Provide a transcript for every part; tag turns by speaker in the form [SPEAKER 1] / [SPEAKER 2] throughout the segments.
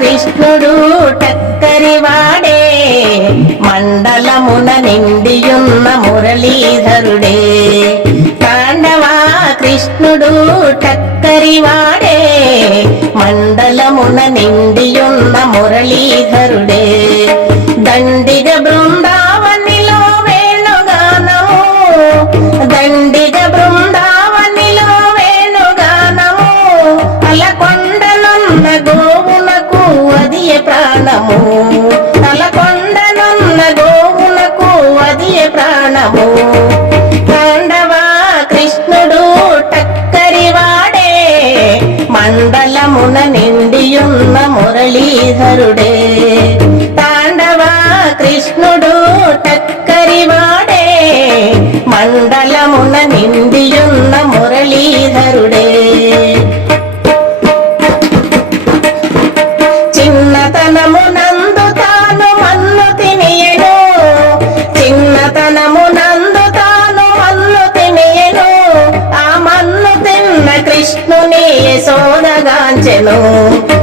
[SPEAKER 1] కృష్ణుడు టక్కరివాడే మండలమున నిండియున్న మురళీధరుడే. తాండవా కృష్ణుడు టక్కరివాడే మండలమున నిండియున్న మురళీధరుడే. ప్రాణము పాండవా కృష్ణుడు టక్కరివాడే మండలమున నిండియున్న మురళీధరుడే. తాండవా కృష్ణుడు యశోదగాంచెను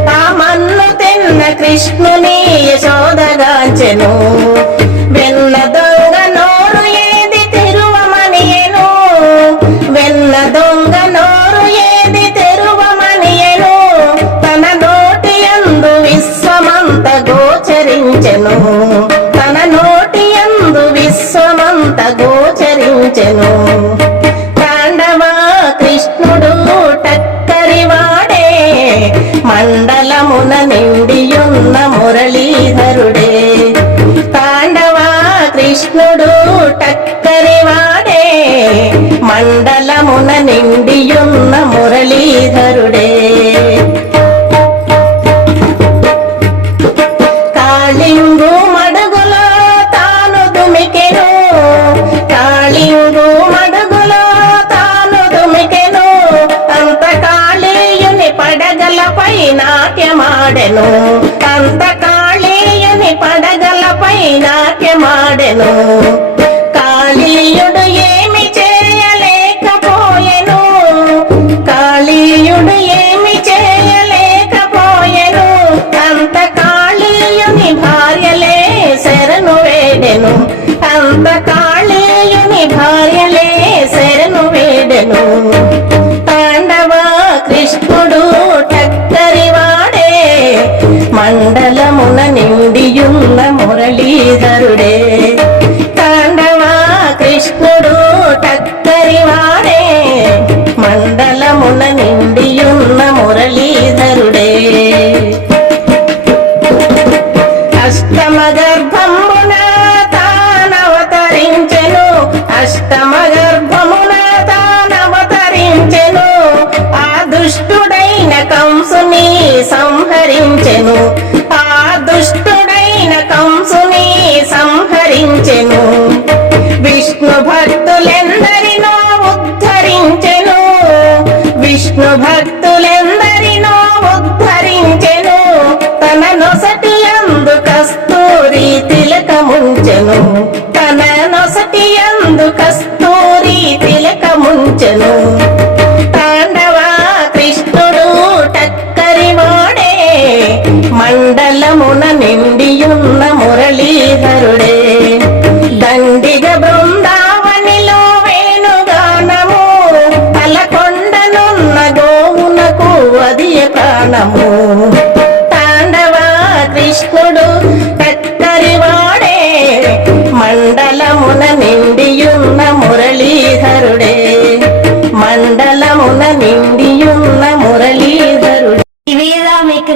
[SPEAKER 1] ఆ మన్ను తిన్న కృష్ణుని యశోదగాంచెను. వెన్న దొంగ నోరు ఏది తెరువమనియను. వెన్న దొంగ నోరు ఏది తెరువమనియను. తన నోటి అందు విశ్వమంత గోచరించెను. మండలమున నిండియున్న మురళీధరుడే. కాళింగు మడుగులో తాను దుమికెను కాళింగు మడుగులో తాను దుమికెను అంత కాళీయుని పడగలపై నాట్యమాడెను అంత కాళీయుని పడగలపై నాట్యమాడెను సంహరించెను ఆ దుష్టుడైన కంసుని సంహరించెను. విష్ణు భక్తులెందరినో ఉద్ధరించెను. విష్ణు భక్తు మండలమున నిండియున్న మురళీధరుడే. దండిగ బృందావనిలో వేణుగానము తలకొండనున్న గోవునకు అదియ ప్రాణము. తాండవ కృష్ణుడు కత్తరివాడే మండలమున నిండియున్న మురళీధరుడే. మండలమున
[SPEAKER 2] నిండి